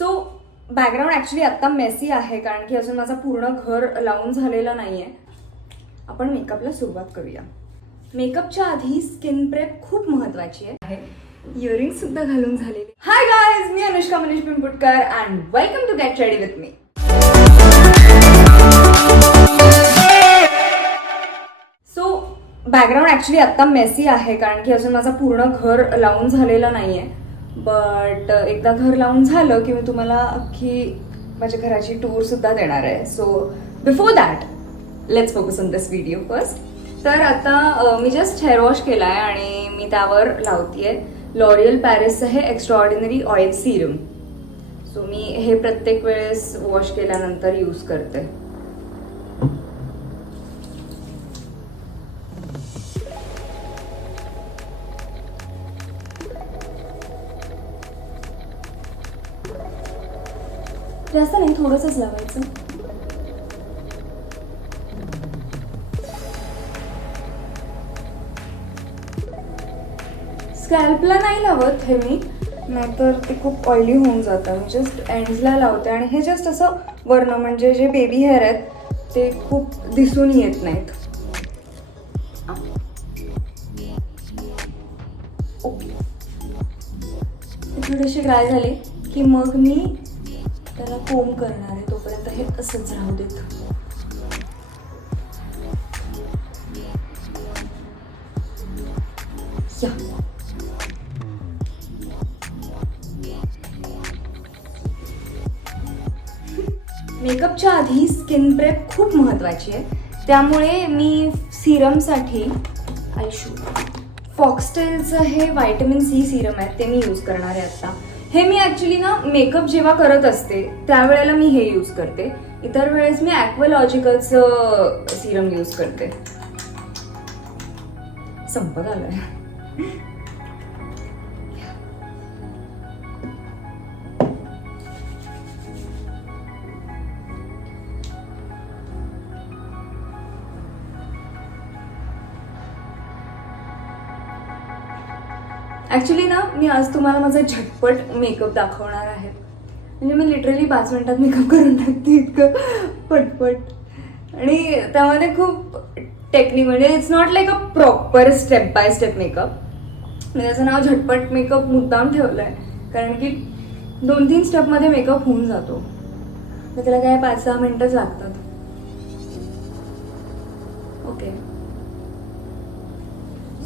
So background actually आत्ता messy आहे कारण की अजून माझं पूर्ण घर लावून झालेलं नाही आहे. आपण मेकअपला सुरुवात करूया. मेकअपच्या आधी स्किन प्रेप खूप महत्त्वाची आहे. इयरिंग सुद्धा घालून झालेली. हाय गाईज, मी Anushka Manish Pimputkar and welcome to get ready with me. So background actually आत्ता मेसी आहे कारण की अजून माझं पूर्ण घर लावून झालेलं नाही आहे. बट एकदा घर लावून झालं की मी तुम्हाला अख्खी माझ्या घराची टूर सुद्धा देणार आहे. So before that let's focus on this video first. तर आता मी जस्ट हेअर वॉश केला आहे आणि मी त्यावर लावतीये लॉरियल पॅरिसचं हे एक्स्ट्राऑर्डिनरी ऑइल सिरम. सो मी हे प्रत्येक वेळेस वॉश केल्यानंतर यूज करते. जास्त नाही, थोडंसंच लावायचं. स्कॅल्पला नाही लावत हे मी, नाहीतर ते खूप ऑइली होऊन जातं. मी जस्ट एंड्सला लावते आणि हे जस्ट असं वरनं, म्हणजे जे बेबी हेअर आहेत ते खूप दिसून येत नाहीत. थोडेसे ड्राय झाले की मग मी त्याला कोम करणार आहे. तोपर्यंत हे असंच राहू देत. मेकअपच्या आधी स्किन प्रेप खूप महत्त्वाची आहे. त्यामुळे मी सिरमसाठी फॉक्सटेलचं हे व्हायटमिन सी सिरम आहे, ते मी यूज करणार आहे आता. हे मी ॲक्च्युली ना मेकअप जेव्हा करत असते त्यावेळेला मी हे यूज करते. इतर वेळेस मी ॲक्वालॉजिकलचं सिरम यूज करते. संपत आलंय. ॲक्च्युली ना मी आज तुम्हाला माझा झटपट मेकअप दाखवणार आहे. म्हणजे मी लिटरली 5 मिनिटात मेकअप करून टाकते, इतकं पटपट. आणि त्यामध्ये खूप टेक्निक, म्हणजे it's not like a proper step by step makeup. मी त्याचं नाव झटपट मेकअप मुद्दाम ठेवलं आहे कारण की 2-3 स्टेपमध्ये मेकअप होऊन जातो. तर त्याला काय 5-6 मिनिटंच लागतात. ओके,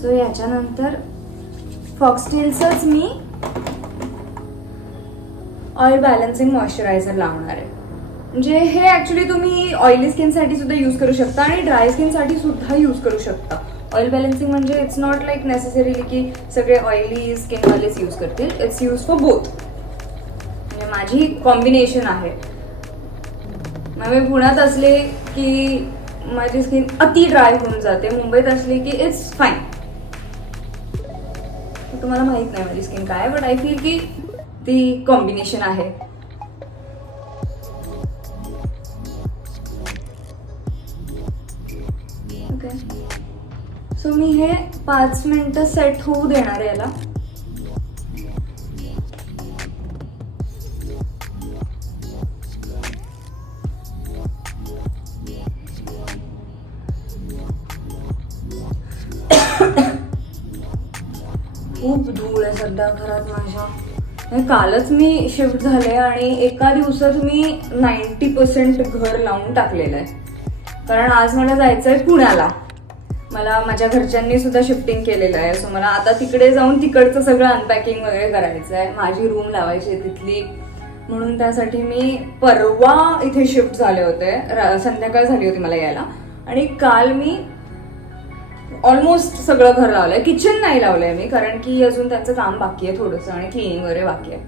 सो याच्यानंतर फॉक्सटेलचंच मी ऑइल बॅलन्सिंग मॉइश्चरायझर लावणार आहे. म्हणजे हे ॲक्च्युली तुम्ही ऑइली स्किनसाठी सुद्धा यूज करू शकता आणि ड्राय स्किनसाठी सुद्धा यूज करू शकता. ऑइल बॅलन्सिंग म्हणजे इट्स नॉट लाईक नेसेसरीली की सगळे ऑइली स्किनवालेच यूज करतील. It's use for both. म्हणजे माझी कॉम्बिनेशन आहे. मग मी पुण्यात असले की माझी स्किन अति ड्राय होऊन जाते, मुंबईत असली की इट्स फाईन. तुम्हाला माहित नाही माझी स्किन काय, बट आय फील की ती कॉम्बिनेशन आहे. ओके, सो मी हे 5 मिनिटं सेट होऊ देणार याला. खूप धूळ आहे सध्या घरात माझ्या. कालच मी शिफ्ट झाले आणि एका दिवसात मी 90% घर लावून टाकलेलं आहे. कारण आज मला जायचं आहे पुण्याला. मला माझ्या घरच्यांनी सुद्धा शिफ्टिंग केलेलं आहे. सो मला आता तिकडे जाऊन तिकडचं सगळं अनपॅकिंग वगैरे करायचं आहे. माझी रूम लावायची आहे तिथली. म्हणून त्यासाठी मी परवा इथे शिफ्ट झाले होते. संध्याकाळ झाली होती मला यायला. आणि काल मी ऑलमोस्ट सगळं घर लावलंय. किचन नाही लावलंय मी कारण की अजून त्यांचं काम बाकी आहे थोडंसं आणि क्लिनिंग वगैरे बाकी आहे.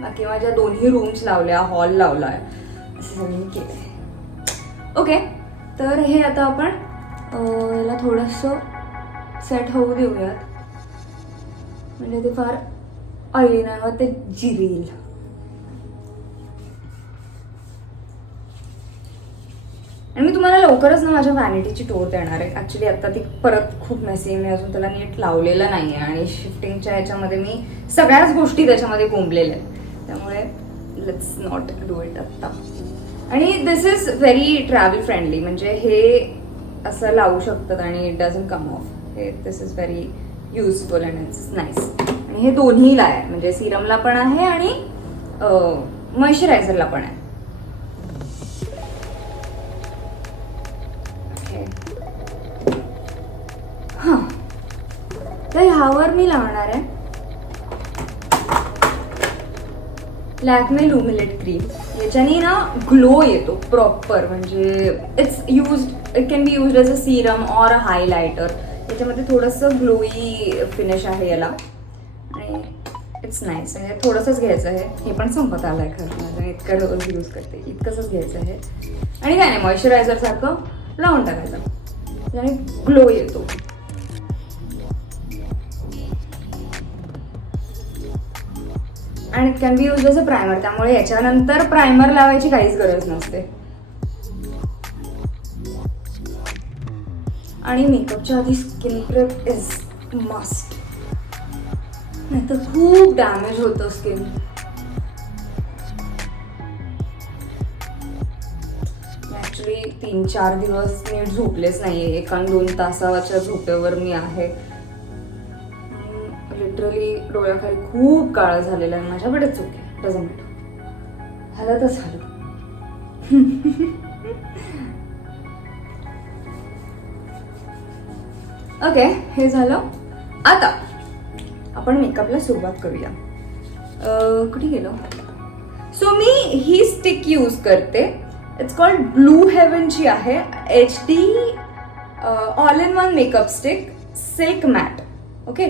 बाकी माझ्या 2ही रूम्स लावल्या, हॉल लावलाय, असं सगळं केलंय. ओके, तर हे आता आपण याला थोडंसं सेट होऊ देऊयात. म्हणजे ते फार ऑइली नाही होत, ते जिरेल. आणि मी तुम्हाला लवकरच ना माझ्या व्हॅनिटीची टूर देणार आहे. ॲक्च्युली आता ती परत खूप मेसी, मी अजून त्याला नीट लावलेलं नाही आहे आणि शिफ्टिंगच्या ह्याच्यामध्ये मी सगळ्याच गोष्टी त्याच्यामध्ये कोंबलेल्या आहेत. त्यामुळे लेट्स नॉट डू इट आत्ता. आणि दिस इज व्हेरी ट्रॅव्हल फ्रेंडली, म्हणजे हे असं लावू शकतात आणि इट डझंट कम ऑफ. हे this is very useful and it's nice. आणि हे दोन्हीला आहे, म्हणजे सिरमला पण आहे आणि मॉइश्चरायझरला पण आहे. हां, तर ह्यावर मी लावणार आहे लॅक्मे लुमिलेट क्रीम. याच्यानी ना ग्लो येतो प्रॉपर, म्हणजे it can be used as a Serum or a highlighter. याच्यामध्ये थोडंसं ग्लोई फिनिश आहे याला आणि इट्स नाईस. म्हणजे थोडंसंच घ्यायचं आहे, हे पण संपत आलं आहे खरं माझं, इतकं रोज यूज करते, इतकंच घ्यायचं आहे. आणि काय नाही, मॉइश्चरायझर सारखं लावून टाकायचं, त्याने ग्लो येतो. आणि it can be use as a primer, त्यामुळे याच्यानंतर प्रायमर लावायची काहीच गरज नसते. आणि मेकअपच्या आधी स्किन प्रेप इज मस्ट, नाही तर खूप डॅमेज होतं स्किन. ॲक्च्युली 3-4 दिवस नीट झोपलेच नाहीये, 1-2 तासाच्या झोपेवर मी आहे. लिटरली डोळ्याखाली खूप काळं झालेलं आहे. माझ्याकडेच चूक आहे, डझंट मॅटर, झालं तर झालं. ओके, हे झालं. आता आपण मेकअपला सुरुवात करूया. कुठे गेलो? सो मी ही स्टिक यूज करते, इट्स कॉल्ड ब्लू हेवनची आहे, HD all in one makeup stick silk matte. Okay,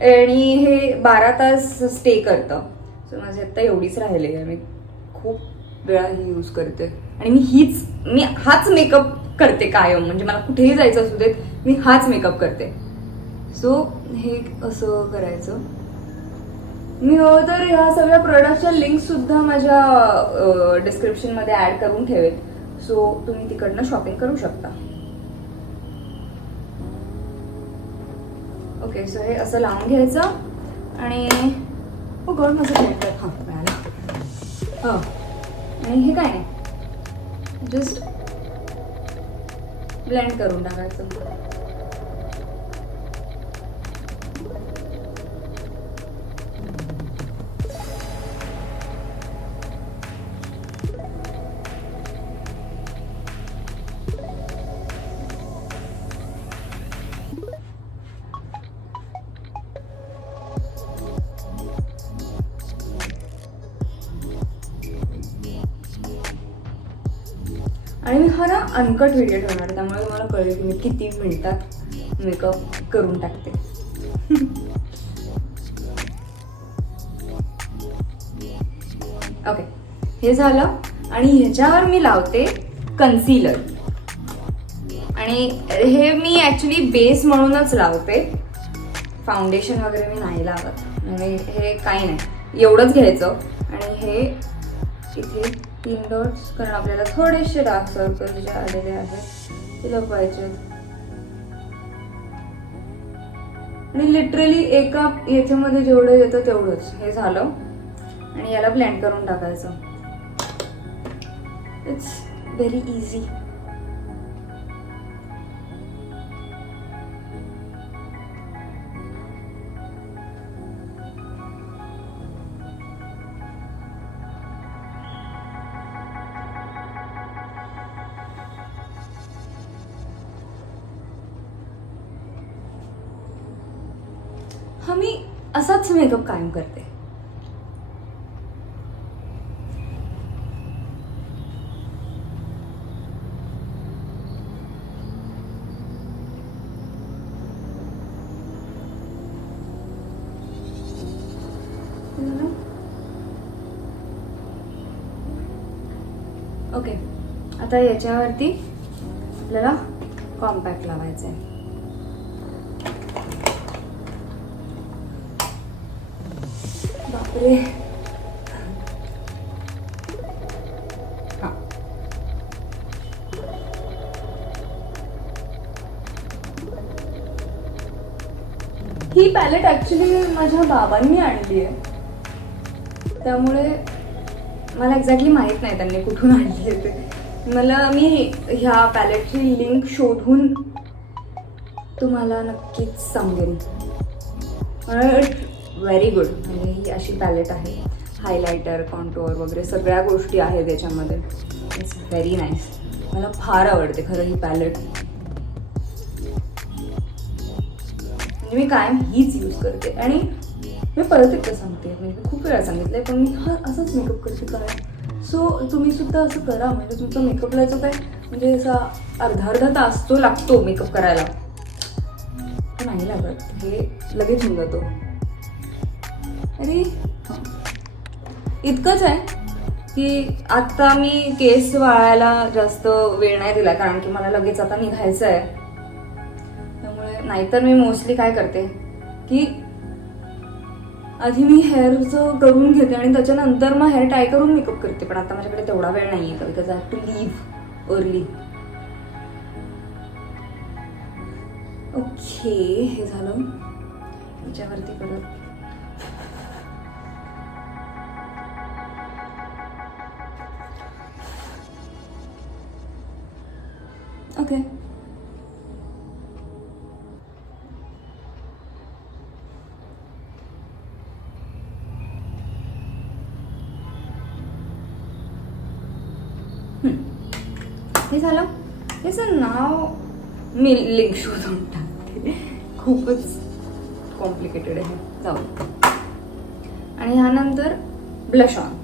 आणि हे 12 तास स्टे करतं. सो माझे आत्ता एवढीच राहिली आहे, मी खूप वेळा ही यूज करते. आणि मी हाच मेकअप करते कायम, म्हणजे मला कुठेही जायचं असू देत मी हाच मेकअप करते. सो हे असं करायचं. मी तर ह्या सगळ्या प्रोडक्टच्या लिंक सुद्धा माझ्या डिस्क्रिप्शनमध्ये ॲड करून ठेवेल, सो तुम्ही तिकडनं शॉपिंग करू शकता. ओके, सो हे असं लावून घ्यायचं. आणि हो गॉड, माझं ब्लेंडर हां मिळालं. हां, आणि हे काय नाही, जस्ट ब्लेंड करून टाकायचं. आणि मी हा ना अनकट व्हिडिओ ठेवणार, त्यामुळे तुम्हाला कळेल की मी किती मिनिटात मेकअप करून टाकते. ओके, हे झालं. आणि ह्याच्यावर मी लावते कन्सिलर. आणि हे मी ॲक्च्युली बेस म्हणूनच लावते, फाउंडेशन वगैरे मी नाही लावत. म्हणजे हे काही नाही, एवढंच घ्यायचं. आणि हे इथे 3 डॉट्स, कारण आपल्याला थोडेसे डार्क सर्कल्स जे आलेले आहेत ते लपवायचे. आणि लिटरली एका याच्यामध्ये जेवढं येतं तेवढंच. हे झालं. आणि याला ब्लेंड करून टाकायचं. It's very easy. हा मी असाच मेकअप कायम करते. ओके, आता याच्यावरती आपल्याला कॉम्पॅक्ट लावायचं आहे. बापरे, हां, ही पॅलेट ॲक्च्युली माझ्या बाबांनी आणली आहे, त्यामुळे मला एक्झॅक्टली माहीत नाही त्यांनी कुठून आणले ते. मी ह्या पॅलेटची लिंक शोधून तुम्हाला नक्कीच सांगेन. Very good. म्हणजे ही अशी पॅलेट आहे, हायलायटर, कॉन्टोअर वगैरे सगळ्या गोष्टी आहेत याच्यामध्ये. It's very nice. मला फार आवडते खरं ही पॅलेट. म्हणजे मी कायम हीच यूज करते. आणि मी परत एकदा सांगते, म्हणजे खूप वेळा सांगितलंय, पण मी असंच मेकअप करते काय. सो तुम्ही सुद्धा असं करा. म्हणजे तुमचा मेकअपला जो काय म्हणजे असा अर्धा तास तो लागतो मेकअप करायला, नाही लागत. हे लगेच होऊन जातो. अरे इतकंच आहे की आता मी केस वाळायला जास्त वेळ नाही दिला, कारण की मला लगेच आता निघायचं आहे. त्यामुळे नाहीतर मी मोस्टली काय करते की आधी मी हेअरचं करून घेते आणि त्याच्यानंतर मग हेअर टाय करून मेकअप करते. पण आता माझ्याकडे तेवढा वेळ नाही आहे, because I have to leave early. Okay, हे झालं. याच्यावरती परत ओके. हे झालं. याचं नाव मी लिंक शोधून टाकते, खूपच कॉम्प्लिकेटेड आहे. जाऊ. आणि ह्यानंतर ब्लश ऑन.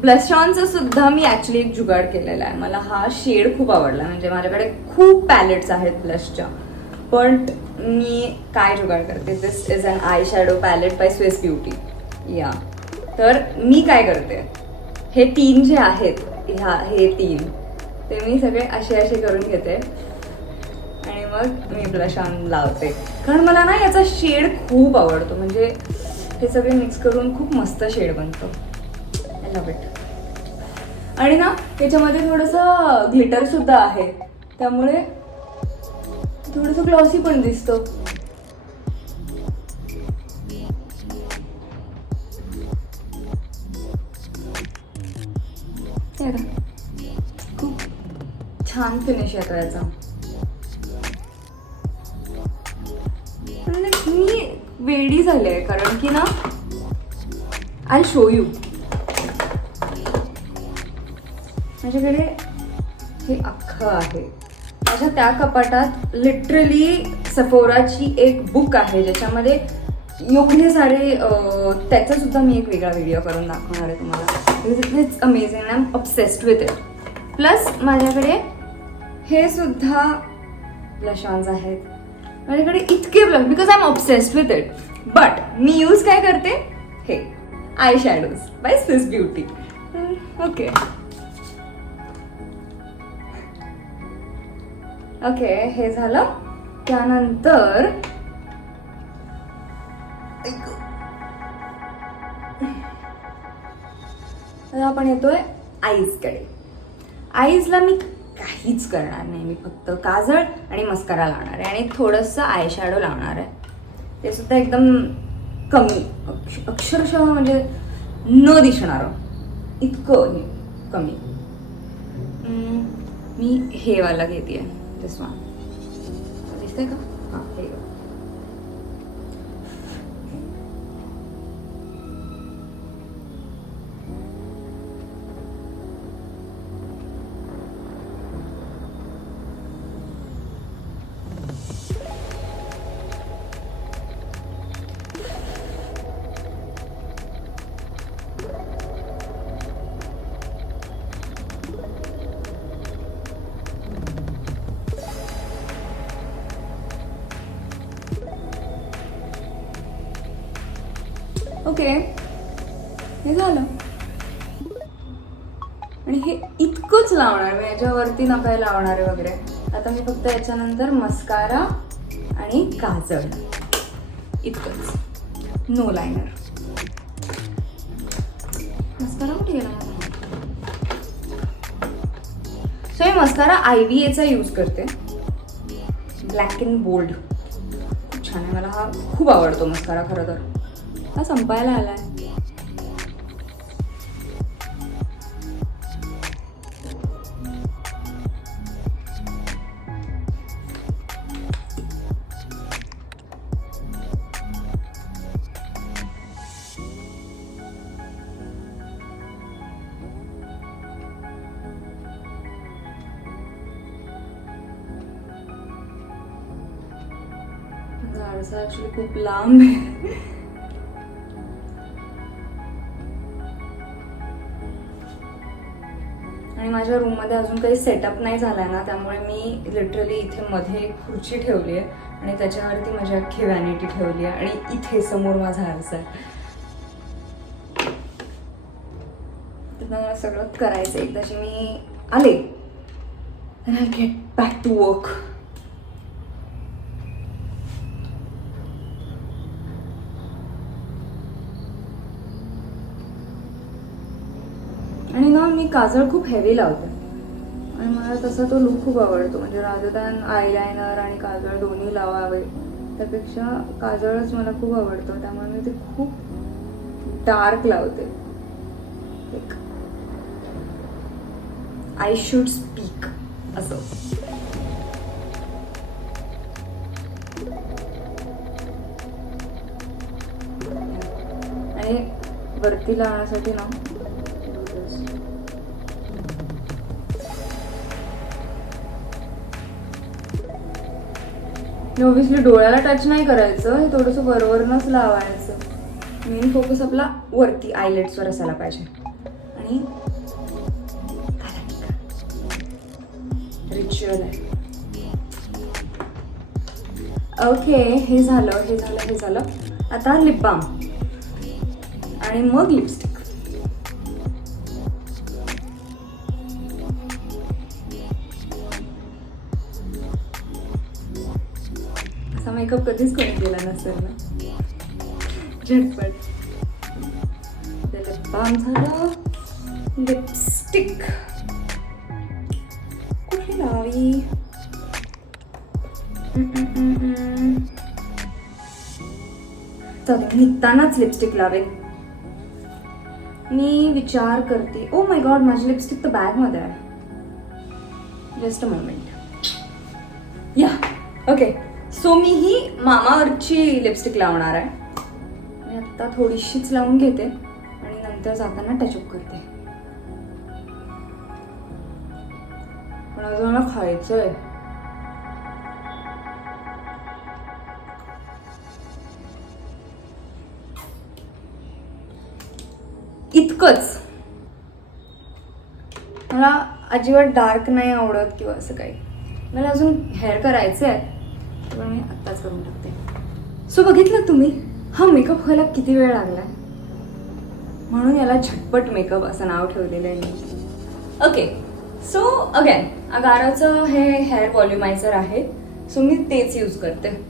ब्लश ऑनचं सुद्धा मी ॲक्च्युली एक जुगाड केलेला आहे. मला हा शेड खूप आवडला. म्हणजे माझ्याकडे खूप पॅलेट्स आहेत ब्लशच्या, पण मी काय जुगाड करते, this is an eye shadow palette by Swiss Beauty. या तर मी काय करते, हे 3 जे आहेत, हे 3 ते मी सगळे असे करून घेते आणि मग मी ब्लश ऑन लावते. कारण मला ना याचा शेड खूप आवडतो. म्हणजे हे सगळे मिक्स करून खूप मस्त शेड बनतो. I love it. आणि ना याच्यामध्ये थोडंसं ग्लिटर सुद्धा आहे, त्यामुळे थोडंसं ग्लॉसी पण दिसतं. खूप छान फिनिश येतो याचा. मी वेडी झाले आहे, कारण की ना आय शो यू. माझ्याकडे हे अख्खं आहे. माझ्या त्या कपाटात लिटरली सफोराची एक बुक आहे, ज्याच्यामध्ये एवढे सारे, त्याचा सुद्धा मी एक वेगळा व्हिडिओ करून दाखवणार आहे तुम्हाला. It's amazing. I am obsessed with it. Plus माझ्याकडे हे सुद्धा ब्लश ऑन्स आहेत. माझ्याकडे इतके blush, because I am obsessed with it. But me use काय करते, हे I shadows bye Swiss beauty. Okay okay, हे झालं. त्यानंतर आपण येतोय आईजकडे. आईजला मी काहीच करणार नाही. मी फक्त काजळ आणि मस्कारा लावणार आहे आणि थोडंसं आय शॅडो लावणार आहे. ते सुद्धा एकदम कमी, अक्षरशः म्हणजे न दिसणारं इतकं कमी. मी हे वाला घेते आहे, दिस वन. दिसतंय का? हां, हे ओके, हे झालं. आणि हे इतकंच लावणार मी, याच्यावरती ना काय लावणार आहे वगैरे. आता मी फक्त याच्यानंतर मस्कारा आणि काजळ, इतकंच. No liner. मस्कारा कुठे गेला? सो मी मस्कारा IVAचा यूज करते, ब्लॅक अँड बोल्ड. खूप छान आहे. मला हा खूप आवडतो मस्कारा. खरं तर हा संपायला आलाय. आरसा ऍक्च्युली खूप लांब आहे. आणि माझ्या रूममध्ये अजून काही सेटअप नाही झालाय ना, त्यामुळे मी लिटरली इथे मध्ये एक खुर्ची ठेवली आहे आणि त्याच्यावरती माझी अख्खी व्हॅनिटी ठेवली आहे आणि इथे समोर माझा आरसा आहे. तर मला सगळं करायचं. एकदाची मी आले then I'll get back to work. आणि ना मी काजळ खूप हेवी लावते आणि मला तसा तो लुक खूप आवडतो. म्हणजे रादर दॅन आयलायनर आणि काजळ दोन्ही लावावे त्यापेक्षा काजळच मला खूप आवडतं, त्यामुळे मी ते खूप डार्क लावते. आय शुड स्पीक असं. आणि वरती लावण्यासाठी ना ऑब्व्हियसली डोळ्याला टच नाही करायचं, हे थोडंसं वरवरनच लावायचं. मेन फोकस आपला वरती आयलेट्सवर असायला पाहिजे. आणि रिच्युअल आहे. ओके, हे झालं. आता लिप बाम आणि मग लिपस्टिक. असा मेकअप कधीच कोणी केला नसेल ना, झटपट. लिप बाम झालं. लिपस्टिक कुठली लावावी? चालेल, निघतानाच लिपस्टिक लावेल. मी विचार करते. ओ माय गॉड, माझी लिपस्टिक तर बॅग मध्ये आहे. Just a moment. या ओके, सो मी ही मामाअर्थची लिपस्टिक लावणार आहे. मी आता थोडीशीच लावून घेते आणि नंतर जाताना टचअप करते. पण अजून मला खायचंय. इतकंच. मला अजिबात डार्क नाही आवडत किंवा असं काही. मला अजून हेअर करायचे आहे, पण मी आत्ताच करून टाकते. सो बघितलं तुम्ही, हा मेकअप व्हायला किती वेळ लागलाय. म्हणून याला झटपट मेकअप असं नाव ठेवलेलं आहे मी. ओके, सो अगेन अगाराचं हे हेअर व्हॉल्युमायझर आहे. सो मी तेच यूज करते.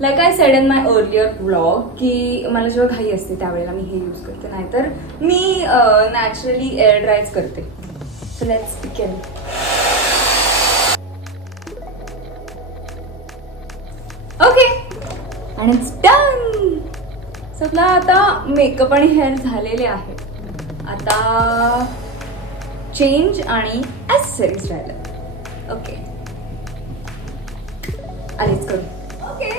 Like I said in my earlier vlog की मला जेव्हा घाई असते त्यावेळेला मी हे यूज करते, नाहीतर मी नॅचरली एअर ड्रायच करते. So let's begin. ओके, आणि इट्स डन. सो आपला आता मेकअप आणि हेअर झालेले आहे. आता चेंज आणि ॲक्सेसरीज राहिलं. ओके, आलेच करू. ओके,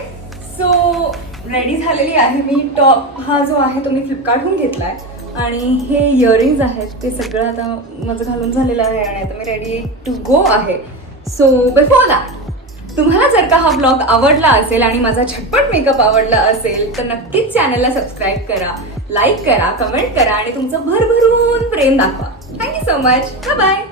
सो रेडी झालेली आहे मी. टॉप हा जो आहे तो मी फ्लिपकार्टहून घेतलाय आणि हे इयरिंग्स आहेत ते सगळं आता माझं घालून झालेलं आहे आणि आता मी रेडी टू गो आहे. सो बिफोर दॅट, तुम्हाला जर का हा ब्लॉग आवडला असेल आणि माझा झटपट मेकअप आवडला असेल तर नक्कीच चॅनलला सबस्क्राईब करा, लाईक करा, कमेंट करा आणि तुमचं भरभरून प्रेम दाखवा. Thank you so much. Bye bye.